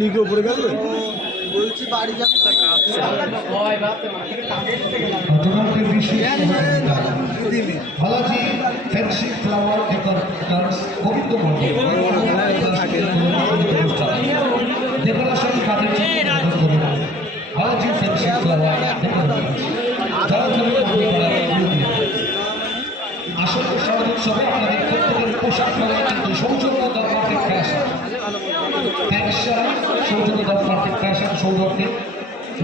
নিকে উপরে গেল বলছি বাড়ি যাবে Balaji fancy flower decorators Gobinda Mondal decoration কাজের জন্য বালাজি ফ্যান্সি ফ্লাওয়ার আসলে শহর উৎসবে আমাদের প্রত্যেকের পোশাক মেলা কিন্তু সৌজন্য পারফেক্ট ফ্যাশন সৌজন্য পারফেক্ট ফ্যাশন সৌজন্যে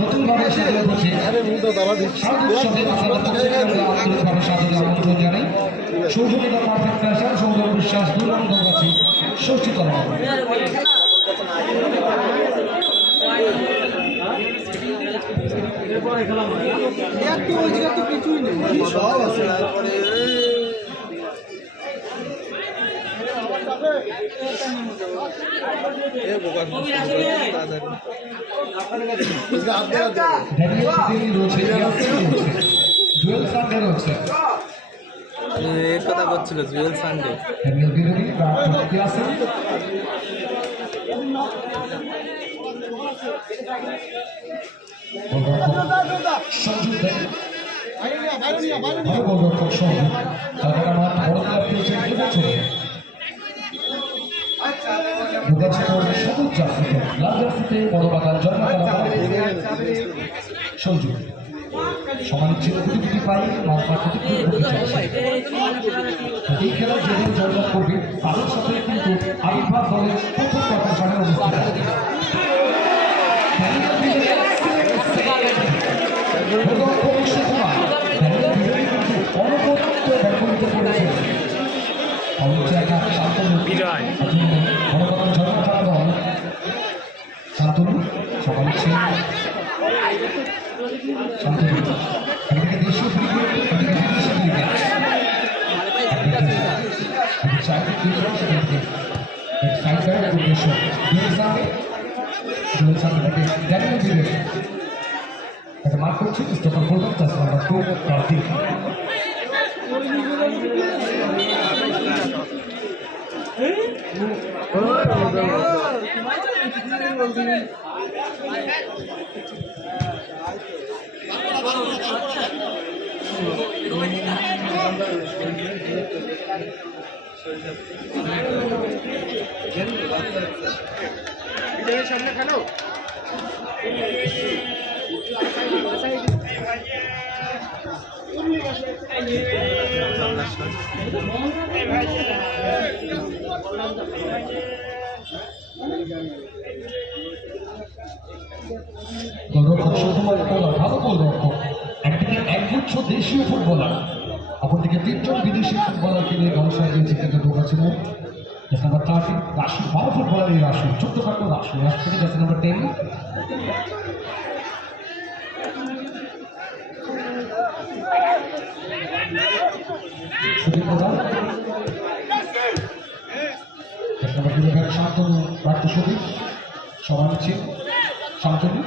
নতুনভাবে সেজে উঠেছে শারদ উৎসবে আপনাদের আন্তরিকভাবে স্বাগত আমন্ত্রণ জানাই সৌজন্য পারফেক্ট ফ্যাশন সৌজন্য বিশ্বাস দুর্গন্ধ আছে ষষ্ঠীতম কিছুই নেই সব আছে কথা করছিল জুয়েল সানডে সবুজ জার্সিতে লাল জার্সিতে বড় বাগান সঞ্জু সমালোচিত প্রতিনিধি পাই এই খেলার যেদিন জয়লাভ করবে তাদের সাথে কিন্তু আবির্ভাব দলের প্রথম কর্মশালায় অবস্থিত শান্তনু সকালে শান্তনু এদিকে দেশীয় মার্ক করছে স্টোপার করবেন তার নাম্বার 2 কার্তিক সামনে খেলো ভালো গোলরক্ষক একদিকে একগুচ্ছ দেশীয় ফুটবলার অপরদিকে 3 জন বিদেশি ফুটবলারকে নিয়ে দল সাজিয়েছে কিন্তু ঢোকাছিল নাম্বার 30 রাশি ভালো ফুটবলার এই রাশি ছোট্টখাটো রাশি থেকে যাচ্ছে নাম্বার 10 সুদীপ প্রধান নাম্বার 2 শান্তনু প্রাপ্ত সুদীপ সমানছি শান্তনু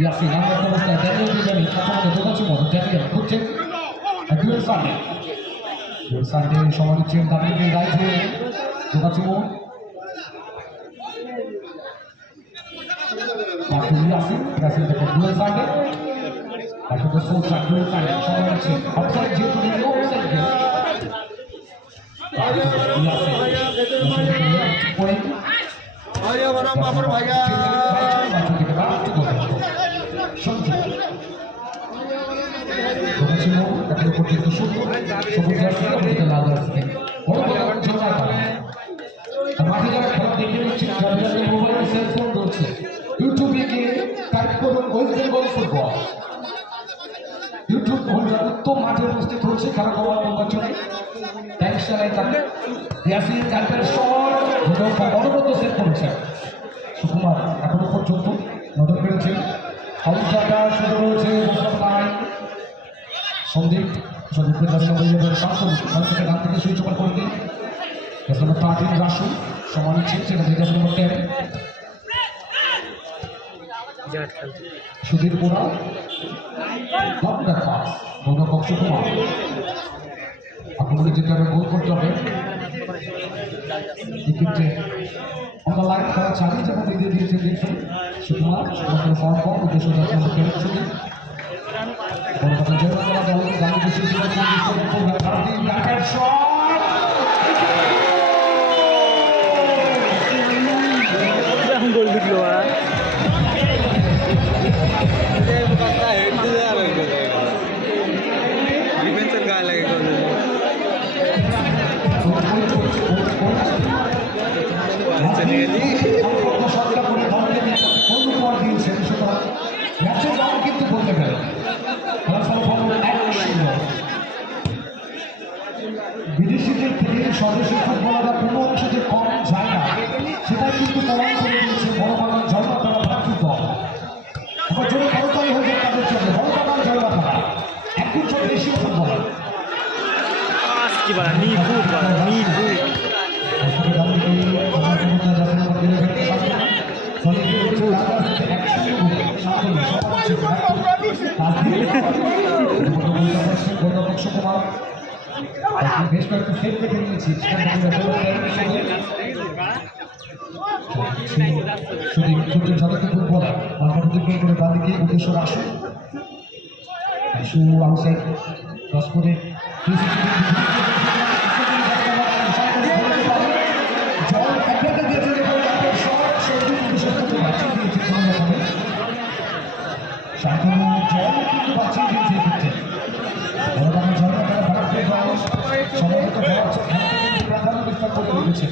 ইয়াসিন নাম্বার অবস্থায় ড্যানিয়েল বিজানি আপনাদের ঢোকাচ্ছে মতো ড্যানিয়েল হচ্ছে জুয়েল সানডে সমালোচন দাবিকে রাইট হয়ে ঢোকাচ্ছে মন ইয়াসিন ইয়াসিন থেকে জুয়েল সানডে আসলে সোলসা জুয়েল সানডে সমালোচন অফসাইড যেহেতু নিয়ে অফসাইড গেল ইয়াসিন পয়েন্ট ভাইয়া বরাম বাপর ভাইয়া সঞ্জু ঢোকাচ্ছিল এখন পর্যন্ত সবুজ জার্সি আমাদের লাল জার্সি বড় বড় ঝগড়া মাঠে যারা খেলা দেখে নিচ্ছে যাদের মোবাইল সেলফোন রয়েছে ইউটিউবে গিয়ে টাইপ করুন ওয়েস্ট বেঙ্গল ফুটবল ইউটিউব উত্তম মাঠে উপস্থিত হচ্ছে খেলা করার নির্বাচনে ট্যাক্স চালায় তাকে ইয়াসিন টাইপের শট অনবদ্য সেট করেছে সুকুমার এখনো পর্যন্ত নজর পেরেছেন হলজাটা শুরু রয়েছে সন্দীপ সন্দীপের যাচ্ছে শান্তনু থেকে ডান থেকে সুইচ ওভার করে দিন নম্বর 13 রাসু সমানে ছিল সেখান থেকে নম্বর 10 সুধীর পোড়া লম্বা পাস গোলরক্ষক সুকুমার আপনাদের যেটা গোল করতে হবে এক্ষেত্রে আমরা লাইন খেলা চালিয়ে যখন এগিয়ে দিয়েছেন দেখুন সুকুমার সুকুমার ফর্ম কম উদ্দেশ্য যাচ্ছে আমাদের শুধু বড় কথা জয় বাংলা দলকে জানিয়ে দিয়েছে এখন গোল ঢুকলো ডিফেন্সের গায়ে লাগে কিন্তু বলতে পারে বিদেশিদের থেকে স্বদেশী ফুটবলাররা কোনো অংশে যে কম যায় না সেটাই কিন্তু প্রমাণ করে দিয়েছে বড় বাগান জয়মাতারা ভারতীয় দল। আবার জোরে করতালি হয়ে যায় তাদের জন্য বড় বাগান জয়মাতারা একদিন সব দেশীয় ফুটবলার বেশ কয়েকটি সেট দেখে নিয়েছি শুধু যতক্ষণ ফুটবলার অতিক্রম করে বাদিকে উদ্দেশ্য আসে আউটসাইড ক্রস করে শান্তনু জল কিন্তু বাঁচিয়ে দিয়েছে এক্ষেত্রে সম্ভবত প্রাধান্য বিস্তার করে রেখেছে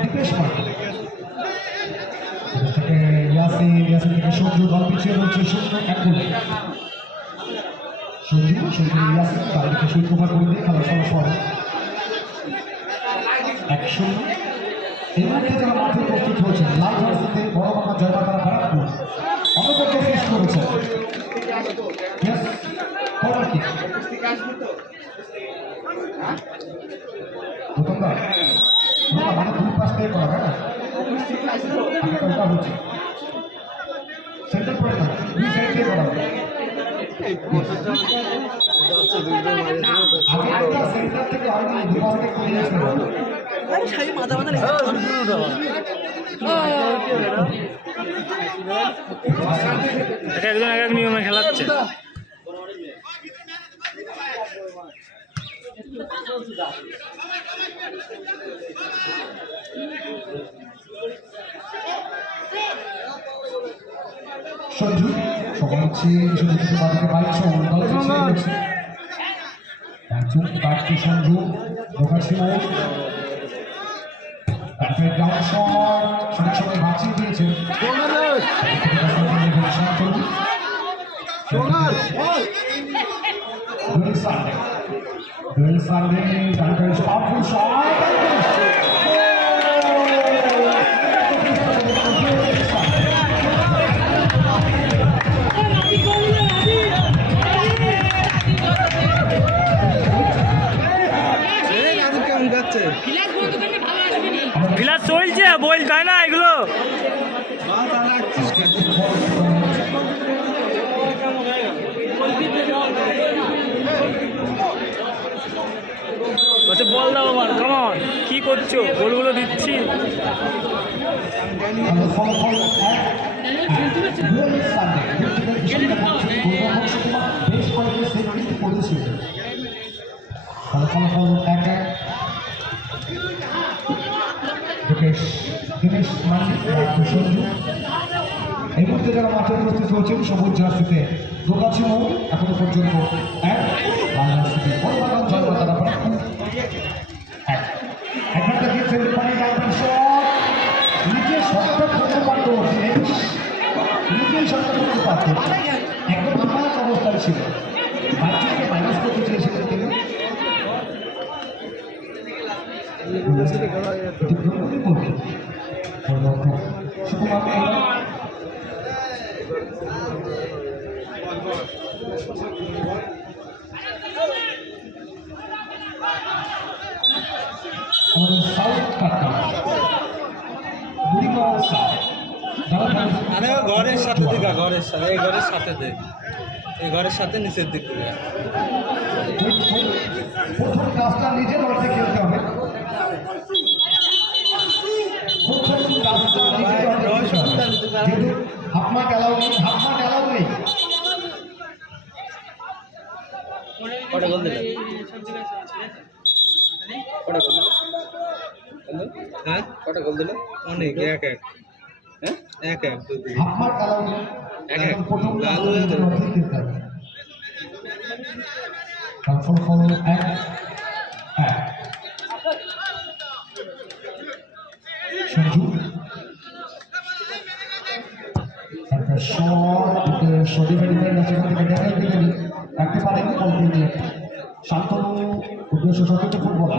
দীপেশ মান্ডি ইয়াসিন থেকে সঞ্জু দল পিছিয়ে রয়েছে 0-1 গোলে সঞ্জু ইয়াসিন তাদেরকে সুইকুমার করে দিয়ে খেলা শুরু করে 1-0 এই মুহূর্তে যারা মাঠে প্রস্তুত হয়েছেন লাল ভার্সিতে বড় বাংলা জয়বাংলা ব্যারাকপুর অনবদ্য ফেস করেছে দোকানদার মানে দুই পাশ থেকে করা হয় না হচ্ছে সেন্টার করে না দুই সাইড থেকে করা হয় সেন্টার থেকে হয় না দুই পাশ থেকে করে আসবে একজন এক এক নিয়মে খেলাচ্ছে সঞ্জু সবাই হচ্ছে সঞ্জু বাদিকে বাইকশো দল পিছিয়ে রয়েছে বাইকটি সঞ্জু ঢোকাচ্ছি গ্রাউন্ড শট সঠিক সময় বাঁচিয়ে দিয়েছেন সানডে পাওয়ারফুল শট ক্লাস চলছে বই তাই না এগুলো বল দাও আমার কেমন কি করছো বলগুলো দিচ্ছি সঞ্জু এই মুহূর্তে যারা মাঠে উপস্থিত হয়েছেন সবুজ জার্সিতে দোকাছি মৌ এখনো পর্যন্ত এক জার্সিতে জয়বাংলা ব্যারাকপুর নিজের সত্য করতে পারত নিজেই সত্য করতে পারত একদম আমার অবস্থায় ছিল বাচ্চাকে মাইনাস করতে চেয়েছিলেন তিনি সুকুমার আরে ও ঘরের সাথে দিকা, ঘরের সাথে, এই ঘরের সাথে দে, এই ঘরের সাথে নিচের দিক থেকে। প্রথম কাজটা নিজের অর্থে খেলতে হবে। প্রথম কাজটা নিজের অর্থে খেলতে হবে। কিন্তু হাফমার্ক অ্যালাউ নেই, হাফমার্ক অ্যালাউ নেই। কটা গোল দিল? কটা গোল দিল? হ্যাঁ, কটা গোল দিল? অনেক, এক এক। হ্যাঁ, এক এক। হাফমার্ক অ্যালাউ নেই। এক এক। প্রথম লাল কাজটা হয়ে নিজের যাবে। অর্থে খেলতে হবে। কন্ট্রোল ফল এক এক। সঞ্জু একটা শট সদীপের কাছে দেখা দিলেন রাখতে পারেন বল দিয়ে শান্তনু উদ্দেশ্য সচেত ফুটবল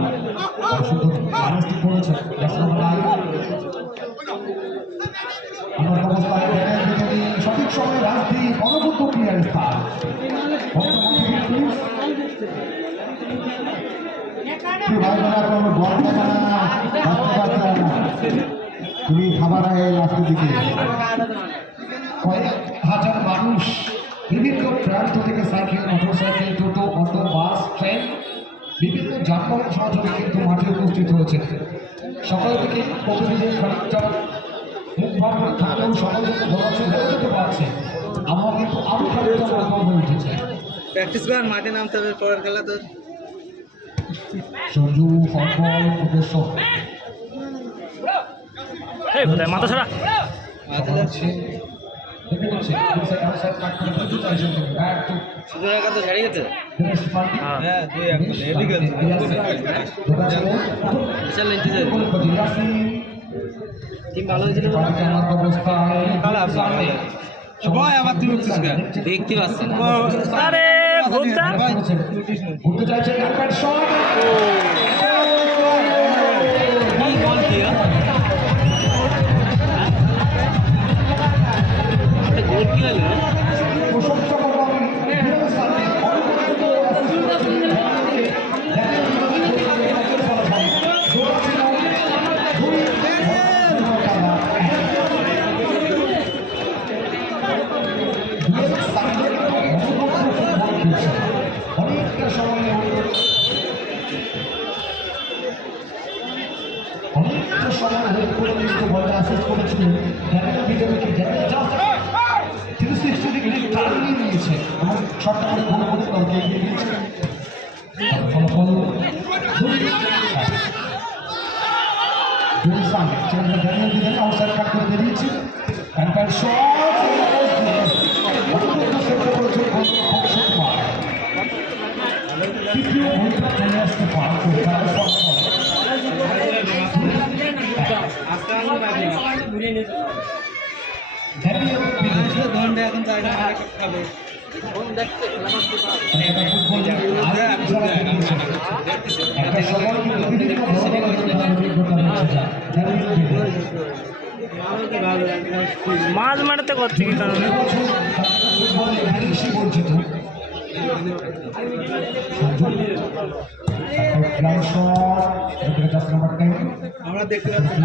শুধু মানুষটি করেছে আমার অবস্থায় সঠিক সময়ে রাজদীপ অনবদ্য ক্লিয়ার স্থান তুমি খাবার আয় লাস্টের দিকে কয়েক হাজার মানুষ বিভিন্ন প্রান্ত থেকে সাইকেল, মোটরসাইকেল, টোটো, অটো, বাস, ট্রেন বিভিন্ন যানবাহন সহযোগে কিন্তু মাঠে উপস্থিত হয়েছে। সকাল থেকে প্রতিদিনের খানিকটা মুখ ভার করে থাকলেও সকাল থেকে ধরাচ্ছে হয়ে যেতে পারছে। আমরা কিন্তু আরো খানিকটা প্রথম হয়ে উঠেছে। প্র্যাকটিস কর, মাঠে নামতে হবে পরের খেলা তোর। সঞ্জু ফটবল উদ্দেশ্য এই কোথায় মাথা ছাড়া মাঠে যাচ্ছে। দেখে নিচ্ছে সুযোগ একা তো ঝাড়িয়ে গেছে। হ্যাঁ, 2-1 হেভি খেলছে। বিশাল লেন্টি যায়। টিম ভালো হয়েছিল তো? তাহলে আপনি ভয় আবার তুই উঠছিস কেন? দেখতে পাচ্ছেন না। আরে ভোক্তা ঘুরতে চাইছে কারপেট শট কি গোল দিয়া? একটা গোল কি হলো? প্রশংসা করবো আমি বিরাটের সামনে অনেকটা সময় হেল্প করে কিন্তু বলটা অ্যাসেস করেছিলেন ড্যানিয়েল ভিটামিনকে। ড্যানিয়েল জাস্ট 360 ডিগ্রি টার্ন নিয়ে নিয়েছে এবং শটটা করে গোল করে দলকে এগিয়ে দিয়েছে। ফলাফল 2-1। সেখানে ড্যানিয়েল ভিটামিন আউটসাইড কাট করে বেরিয়েছে। এন্টার শট সেটা করেছে গোলরক্ষক তৃতীয় গোলটা চলে আসতে পারত তার ফলাফল ঘন্টা এখন চাইটা খাবে। মাছ মারাতে করছে কি কারণে আমরা দেখতে পাচ্ছি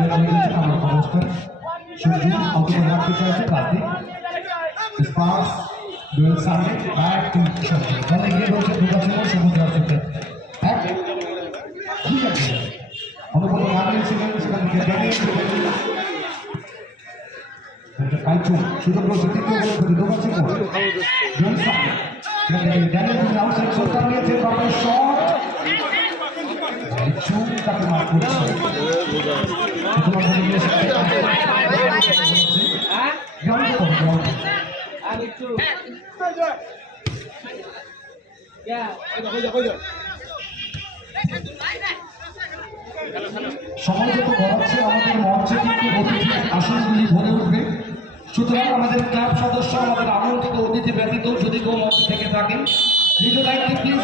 সুযোগ রয়েছে তৃতীয় তাকে মার করছে সময় যত গড়াচ্ছে আমাদের মঞ্চে কিন্তু অতিথি আসনগুলি ভরে উঠবে। সুতরাং আমাদের ক্লাব সদস্য আমাদের আমন্ত্রিত অতিথি ব্যতীত যদি কেউ মঞ্চ থেকে থাকেন নিজ দায়িত্বে প্লিজ